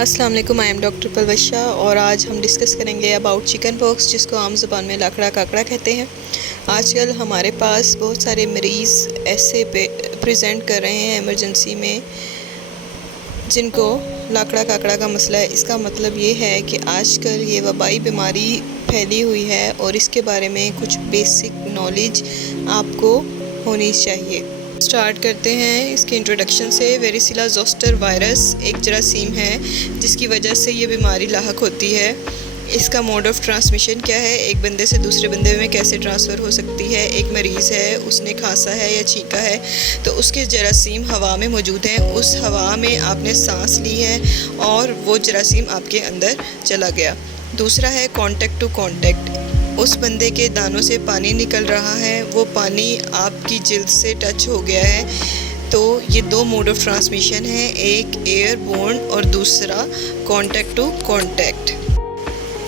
अस्सलाम वालेकुम, I am doctor Palwasha और आज हम डिस्कस करेंगे अबाउट चिकन पॉक्स, जिसको आम ज़बान में लाकड़ा काकड़ा कहते हैं। आजकल हमारे पास बहुत सारे मरीज़ ऐसे प्रेजेंट कर रहे हैं इमरजेंसी में जिनको लाकड़ा काकड़ा का मसला है। इसका मतलब ये है कि आजकल ये वबाई बीमारी फैली हुई है और इसके बारे में कुछ बेसिक नॉलेज आपको होनी चाहिए। स्टार्ट करते हैं इसके इंट्रोडक्शन से। वेरिसिला जोस्टर वायरस एक जरासीम है जिसकी वजह से ये बीमारी लाहक होती है। इसका मोड ऑफ़ ट्रांसमिशन क्या है, एक बंदे से दूसरे बंदे में कैसे ट्रांसफ़र हो सकती है। एक मरीज़ है, उसने खांसा है या छींका है तो उसके जरासीम हवा में मौजूद हैं, उस हवा में आपने सांस ली है और वो जरासीम आपके अंदर चला गया। दूसरा है कॉन्टेक्ट टू कॉन्टेक्ट, उस बंदे के दानों से पानी निकल रहा है, वो पानी आपकी जिल्द से टच हो गया है। तो ये दो मोड ऑफ़ ट्रांसमिशन है, एक एयरबोर्न और दूसरा कॉन्टेक्ट टू कॉन्टेक्ट।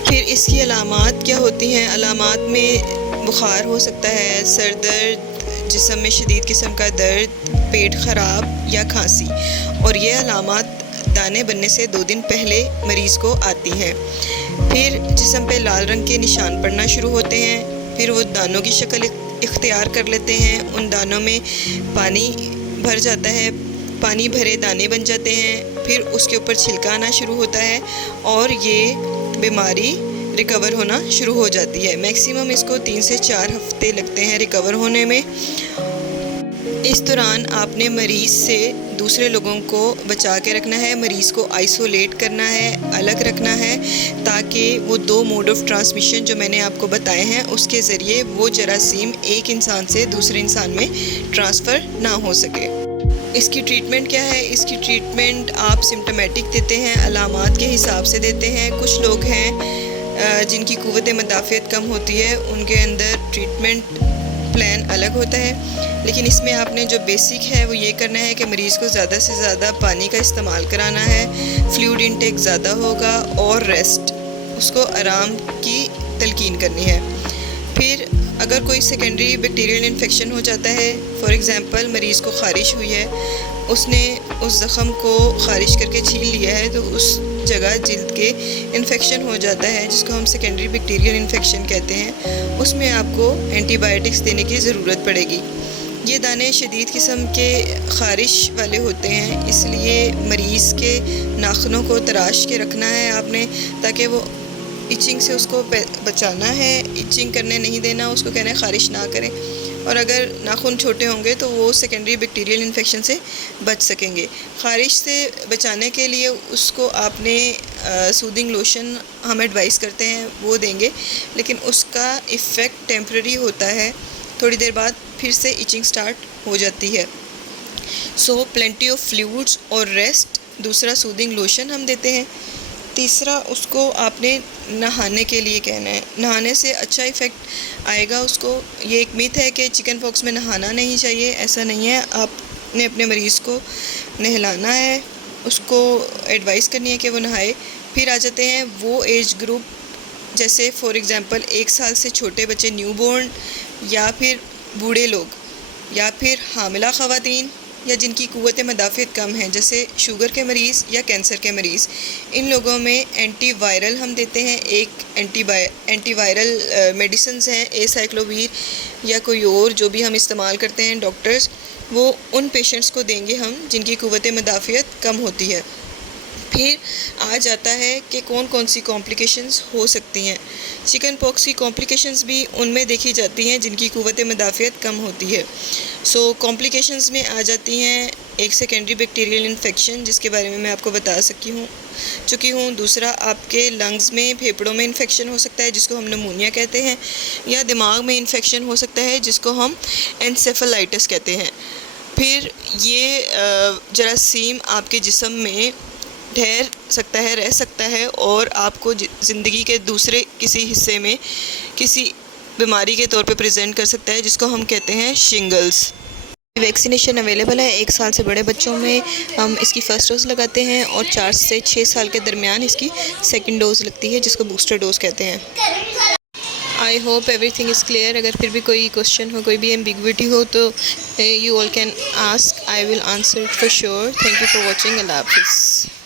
फिर इसकी अलामात क्या होती हैं। अलामात में बुखार हो सकता है, सर दर्द, जिस्म में शदीद किस्म का दर्द, पेट ख़राब या खांसी, और ये अलामात दाने बनने से 2 दिन पहले मरीज़ को आती हैं। फिर जिस्म पे लाल रंग के निशान पड़ना शुरू होते हैं, फिर वो दानों की शक्ल इख्तियार कर लेते हैं, उन दानों में पानी भर जाता है, पानी भरे दाने बन जाते हैं, फिर उसके ऊपर छिलका आना शुरू होता है और ये बीमारी रिकवर होना शुरू हो जाती है। मैक्सिमम इसको 3 से 4 हफ्ते लगते हैं रिकवर होने में। इस दौरान आपने मरीज़ से दूसरे लोगों को बचा के रखना है, मरीज़ को आइसोलेट करना है, अलग रखना है, ताकि वो 2 मोड ऑफ़ ट्रांसमिशन जो मैंने आपको बताए हैं उसके ज़रिए वो जरासीम एक इंसान से दूसरे इंसान में ट्रांसफ़र ना हो सके। इसकी ट्रीटमेंट क्या है। इसकी ट्रीटमेंट आप सिम्टोमेटिक देते हैं, अलामात के हिसाब से देते हैं। कुछ लोग हैं जिनकी क़ुव्वत मदाफ़ियत कम होती है, उनके अंदर ट्रीटमेंट प्लान अलग होता है, लेकिन इसमें आपने जो बेसिक है वो ये करना है कि मरीज़ को ज़्यादा से ज़्यादा पानी का इस्तेमाल कराना है, फ्लूइड इंटेक ज़्यादा होगा और रेस्ट, उसको आराम की तलकीन करनी है। फिर अगर कोई सेकेंडरी बैक्टीरियल इन्फेक्शन हो जाता है, फॉर एग्ज़ाम्पल मरीज़ को ख़ारिश हुई है, उसने उस ज़ख़म को ख़ारिश करके छील लिया है, तो उस जगह जिल्द के इन्फेक्शन हो जाता है जिसको हम सेकेंडरी बैक्टीरियल इन्फेक्शन कहते हैं। उसमें आपको एंटीबायोटिक्स देने की ज़रूरत पड़ेगी। ये दाने शदीद किस्म के ख़ारिश वाले होते हैं, इसलिए मरीज़ के नाखूनों को तराश के रखना है आपने, ताकि वो इचिंग से उसको बचाना है, इचिंग करने नहीं देना, उसको कहना है ख़ारिश ना करें। और अगर नाखून छोटे होंगे तो वो सेकेंडरी बैक्टीरियल इन्फेक्शन से बच सकेंगे। ख़ारिश से बचाने के लिए उसको आपने सूदिंग लोशन हम एडवाइस करते हैं वो देंगे, लेकिन उसका इफ़ेक्ट टेम्परेरी होता है, थोड़ी देर बाद फिर से इचिंग स्टार्ट हो जाती है। सो प्लेंटी ऑफ फ्लूइड्स और रेस्ट। दूसरा सूदिंग लोशन हम देते हैं। तीसरा उसको आपने नहाने के लिए कहना है, नहाने से अच्छा इफ़ेक्ट आएगा उसको। ये एक मिथ है कि चिकन पॉक्स में नहाना नहीं चाहिए, ऐसा नहीं है। आपने अपने मरीज़ को नहलाना है, उसको एडवाइस करनी है कि वो नहाए। फिर आ जाते हैं वो एज ग्रुप, जैसे फॉर एग्ज़ाम्पल 1 साल से छोटे बच्चे, न्यूबॉर्न, या फिर बूढ़े लोग, या फिर हामिला ख़वातीन, या जिनकी क़ुव्वत मदाफ़ियत कम है, जैसे शुगर के मरीज़ या कैंसर के मरीज़। इन लोगों में एंटीवायरल हम देते हैं। एक एंटीवायरल मेडिसिन्स हैं, एसाइक्लोवीर या कोई और जो भी हम इस्तेमाल करते हैं डॉक्टर्स, वो उन पेशेंट्स को देंगे हम जिनकी क़ुव्वत मदाफ़ियत कम होती है। फिर आ जाता है कि कौन कौन सी कॉम्प्लिकेशंस हो सकती हैं। चिकन पॉक्स की कॉम्प्लिकेशंस भी उनमें देखी जाती हैं जिनकी क़ुव्वत मदाफ़ियत कम होती है। सो कॉम्प्लिकेशंस में आ जाती हैं एक सेकेंडरी बैक्टीरियल इन्फेक्शन, जिसके बारे में मैं आपको बता चुकी हूँ। दूसरा आपके लंग्स में, फेफड़ों में इन्फेक्शन हो सकता है जिसको हम नमूनिया कहते हैं, या दिमाग में इन्फेक्शन हो सकता है जिसको हम एन्सेफेलाइटिस कहते हैं। फिर ये जरासीम आपके जिस्म में ठहर सकता है, रह सकता है, और आपको ज़िंदगी के दूसरे किसी हिस्से में किसी बीमारी के तौर पे प्रेजेंट कर सकता है जिसको हम कहते हैं शिंगल्स। वैक्सीनेशन अवेलेबल है। 1 साल से बड़े बच्चों में हम इसकी फ़र्स्ट डोज़ लगाते हैं और 4 से 6 साल के दरमियान इसकी सेकंड डोज़ लगती है जिसको बूस्टर डोज़ कहते हैं। I hope everything is clear. अगर फिर भी कोई क्वेश्चन हो, कोई भी एम्बिग्विटी हो तो you all can ask, I will answer for sure. Thank you for watching. अल्लाह हाफिज़।